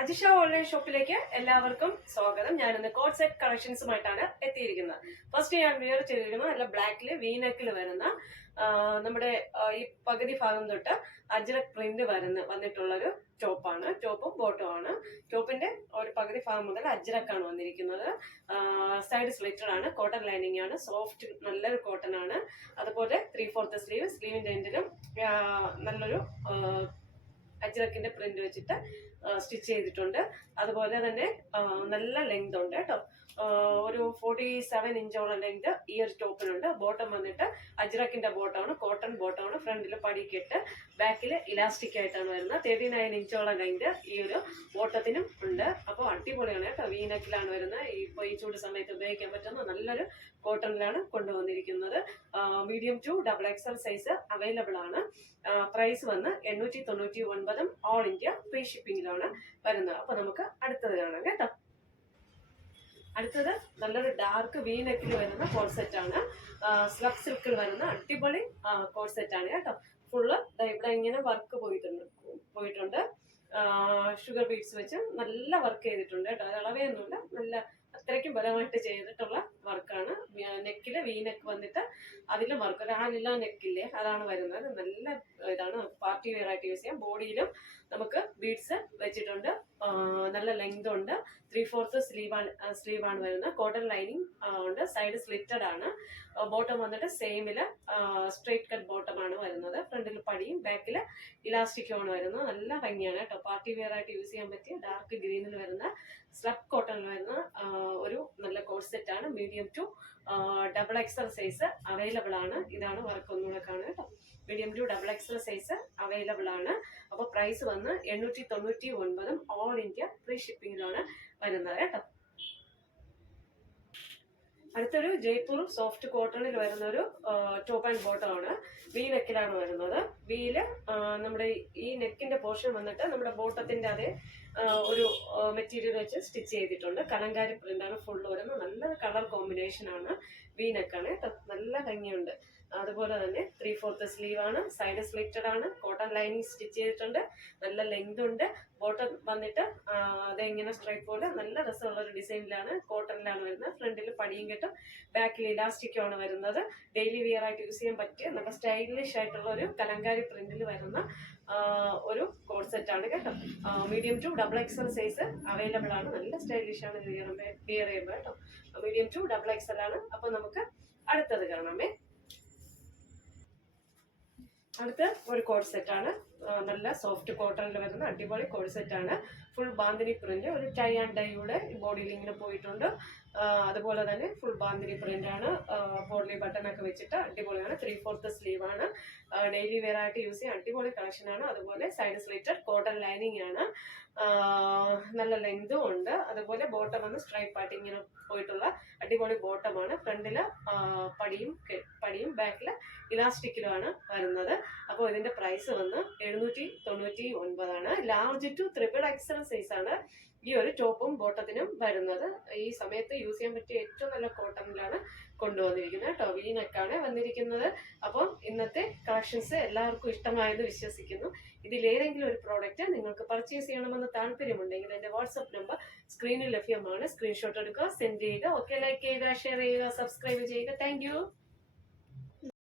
Ajisha online ഷോപ്പിലേക്ക് എല്ലാവർക്കും സ്വാഗതം. ഞാനിന്ന് കോഡ് സെറ്റ് കളക്ഷൻസുമായിട്ടാണ് എത്തിയിരിക്കുന്നത്. ഫസ്റ്റ് ഞാൻ വിയർ ചെയ്തിരിക്കുന്നത് നല്ല ബ്ലാക്കില് വീനെക്കിൽ വരുന്ന നമ്മുടെ ഈ പകുതി ഭാഗം തൊട്ട് അജ്രക് പ്രിന്റ് വന്നിട്ടുള്ളൊരു ടോപ്പാണ്. ടോപ്പും ബോട്ടും ആണ്. ടോപ്പിന്റെ ഒരു പകുതി ഭാഗം മുതൽ അജ്രക്കാണ് വന്നിരിക്കുന്നത്. സൈഡ് സ്ലിറ്റഡ് ആണ്, കോട്ടൺ ലൈനിങ് ആണ്, സോഫ്റ്റ് നല്ലൊരു കോട്ടൺ ആണ്. അതുപോലെ 3/4 സ്ലീവിന്റെ എൻഡിലും നല്ലൊരു അജ്രക്കിന്റെ പ്രിന്റ് വെച്ചിട്ട് സ്റ്റിച്ച് ചെയ്തിട്ടുണ്ട്. അതുപോലെ തന്നെ നല്ല ലെങ്ത് ഉണ്ട് കേട്ടോ. ഒരു 47 ഇഞ്ചോളം ലെങ്ത് ഈ ഒരു ടോപ്പിനുണ്ട്. ബോട്ടം വന്നിട്ട് അജ്രക്കിന്റെ ബോട്ടമാണ്, കോട്ടൺ ബോട്ടമാണ്. ഫ്രണ്ടിൽ പടിക്കിട്ട് ബാക്കിൽ ഇലാസ്റ്റിക് ആയിട്ടാണ് വരുന്നത്. 39 ഇഞ്ചോളം ലെങ്ത് ഈ ഒരു ബോട്ടത്തിനും ഉണ്ട്. അപ്പോൾ അടിപൊളിയാണ് കേട്ടോ. വീനക്കിലാണ് വരുന്നത്. ഇപ്പോൾ ഈ ചൂട് സമയത്ത് ഉപയോഗിക്കാൻ പറ്റുന്ന നല്ലൊരു കോട്ടണിലാണ് കൊണ്ടുവന്നിരിക്കുന്നത്. Medium to XXL size available ആണ്. പ്രൈസ് വന്ന് 899 ഓൾ ഇന്ത്യ ഫ്രീ ഷിപ്പിംഗിലാണ് വരുന്നത്. അപ്പൊ നമുക്ക് അടുത്തത് കാണാം കേട്ടോ. അടുത്തത് നല്ലൊരു ഡാർക്ക് വീനെക്കിൽ വരുന്ന കോഡ് സെറ്റ് ആണ്. സ്ലബ് സിൽക്കിൽ വരുന്ന അടിപൊളി കോഡ് സെറ്റ് ആണ് കേട്ടോ. ഫുള്ള് ഇവിടെ ഇങ്ങനെ വർക്ക് പോയിട്ടുണ്ട്. ഷുഗർ ബീഡ്സ് വെച്ച് നല്ല വർക്ക് ചെയ്തിട്ടുണ്ട് കേട്ടോ. അത് അളവയൊന്നുമില്ല, നല്ല അത്രയ്ക്കും ബലമായിട്ട് ചെയ്തിട്ടുള്ള വർക്കാണ്. നെക്കില് വീനെക്ക് വന്നിട്ട് അതിലും വർക്ക്, ഒരു ആലില്ല നെക്കില്ലേ അതാണ് വരുന്നത്. നല്ല ഇതാണ്, പാർട്ടി വെയർ ആയിട്ട് യൂസ് ചെയ്യാം. ബോഡിയിലും നമുക്ക് ബീഡ്സ് വെച്ചിട്ടുണ്ട്. നല്ല ലെങ്ത് ഉണ്ട്. 3/4 സ്ലീവാണ് വരുന്നത്. കോട്ടൺ ലൈനിങ് ഉണ്ട്. സൈഡ് സ്ലിറ്റഡ് ആണ്. ബോട്ടം വന്നിട്ട് സെയിമില് സ്ട്രെയിറ്റ് കട്ട് ബോട്ടം ആണ് വരുന്നത്. ഫ്രണ്ടിൽ പടിയും ബാക്കില് ഇലാസ്റ്റിക്കും ആണ് വരുന്നത്. നല്ല ഭംഗിയാണ് കേട്ടോ. പാർട്ടി വെയർ ആയിട്ട് യൂസ് ചെയ്യാൻ പറ്റിയ ഡാർക്ക് ഗ്രീനിൽ വരുന്ന സ്ലബ് കോട്ടണിൽ വരുന്ന ഒരു നല്ല കോഡ് സെറ്റ് ആണ്. Medium to XXL size available ആണ്. ഇതാണ് വർക്ക് ഒന്നുകൂടെ കാണുക കേട്ടോ. Medium to XXL size available ആണ്. അപ്പോൾ പ്രൈസ് വന്ന് 899 ഓൾ ഇന്ത്യ ഫ്രീ ഷിപ്പിംഗിലാണ് വരുന്നത് കേട്ടോ. അടുത്തൊരു ജയ്പൂർ സോഫ്റ്റ് കോട്ടണിൽ വരുന്ന ഒരു ടോപ്പ് ആൻഡ് ബോട്ടം ആണ്. വി നെക്കിലാണ് വരുന്നത്. വിയില് നമ്മുടെ ഈ നെക്കിന്റെ പോർഷൻ വന്നിട്ട് നമ്മുടെ ബോട്ടത്തിന്റെ അതേ ഒരു മെറ്റീരിയൽ വെച്ച് സ്റ്റിച്ച് ചെയ്തിട്ടുണ്ട്. കലങ്കാരി പ്രിന്റാണ് ഫുള്ള് വരുന്നത്. നല്ല കളർ കോമ്പിനേഷൻ ആണ്. വി നെക്കാണ്, നല്ല ഭംഗിയുണ്ട്. അതുപോലെ തന്നെ 3/4 സ്ലീവ് ആണ്. സൈഡ് സ്ലിറ്റഡ് ആണ്. കോട്ടൺ ലൈനിങ് സ്റ്റിച്ച് ചെയ്തിട്ടുണ്ട്. നല്ല ലെങ്ത് ഉണ്ട്. ബോട്ടം വന്നിട്ട് അതെങ്ങനെ സ്ട്രൈറ്റ് പോലെ നല്ല രസമുള്ള ഒരു ഡിസൈനിലാണ്, കോട്ടണിലാണ് വരുന്നത്. ഫ്രണ്ടിൽ പടിയും കെട്ടും, ബാക്കിൽ ഇലാസ്റ്റിക്കും ആണ് വരുന്നത്. ഡെയിലി വിയർ ആയിട്ട് യൂസ് ചെയ്യാൻ പറ്റിയ നല്ല സ്റ്റൈലിഷ് ആയിട്ടുള്ള ഒരു കലങ്കാരി പ്രിന്റിൽ വരുന്ന ഒരു കോഡ് സെറ്റ് ആണ് കേട്ടോ. Medium to XXL size available ആണ്. നല്ല സ്റ്റൈലിഷ് ആണ് വിയർ ചെയ്യുമ്പോൾ കേട്ടോ. മീഡിയം ടു XXL ആണ്. അപ്പൊ നമുക്ക് അടുത്തത് കാണാമേ. അടുത്ത ഒരു കോഡ് സെറ്റ് ആണ്. നല്ല സോഫ്റ്റ് കോട്ടണിൽ വരുന്ന അടിപൊളി കോഡ് സെറ്റ് ആണ്. ഫുൾ ബാന്തിനി പ്രിന്റ്, ഒരു ടൈ ആൻഡ് ഡൈയുടെ ബോഡിയിൽ ഇങ്ങനെ പോയിട്ടുണ്ട്. അതുപോലെ തന്നെ ഫുൾ ബാന്തിനി പ്രിന്റ് ആണ്. ബോഡി ബട്ടൺ ഒക്കെ വെച്ചിട്ട് അടിപൊളിയാണ്. 3/4 സ്ലീവ് ആണ്. ഡെയിലി വെയർ ആയിട്ട് യൂസ് ചെയ്യാൻ അടിപൊളി കളക്ഷൻ ആണ്. അതുപോലെ സൈഡ് സ്ലിറ്റഡ് കോട്ടൺ ലൈനിങ് ആണ്. നല്ല ലെങ്തും ഉണ്ട്. അതുപോലെ ബോട്ടം വന്ന് സ്ട്രൈപ്പ് ആയിട്ട് ഇങ്ങനെ പോയിട്ടുള്ള അടിപൊളി ബോട്ടമാണ്. ഫ്രണ്ടില് പടിയും ബാക്കില് ഇലാസ്റ്റിക്കിലുമാണ് വരുന്നത്. അപ്പോൾ ഇതിന്റെ പ്രൈസ് വന്ന് 799 ആണ്. ലാർജ് ടു XXL സൈസ് ആണ് ഈ ഒരു ടോപ്പും ബോട്ടത്തിനും വരുന്നത്. ഈ സമയത്ത് യൂസ് ചെയ്യാൻ പറ്റിയ ഏറ്റവും നല്ല കോട്ടണിലാണ് കൊണ്ടുവന്നിരിക്കുന്നത് കേട്ടോ. വി നെക്കാണ് വന്നിരിക്കുന്നത്. അപ്പം ഇന്നത്തെ കളക്ഷൻസ് എല്ലാവർക്കും ഇഷ്ടമായെന്ന് വിശ്വസിക്കുന്നു. ഇതിലേതെങ്കിലും ഒരു പ്രോഡക്റ്റ് നിങ്ങൾക്ക് പർച്ചേസ് ചെയ്യണമെന്ന് താല്പര്യമുണ്ടെങ്കിൽ എൻ്റെ വാട്സപ്പ് നമ്പർ സ്ക്രീനിൽ ലഭ്യമാണ്. സ്ക്രീൻഷോട്ട് എടുക്കുക, സെൻഡ് ചെയ്യുക. ഓക്കെ, ലൈക്ക് ചെയ്യുക, ഷെയർ ചെയ്യുക, സബ്സ്ക്രൈബ് ചെയ്യുക. താങ്ക്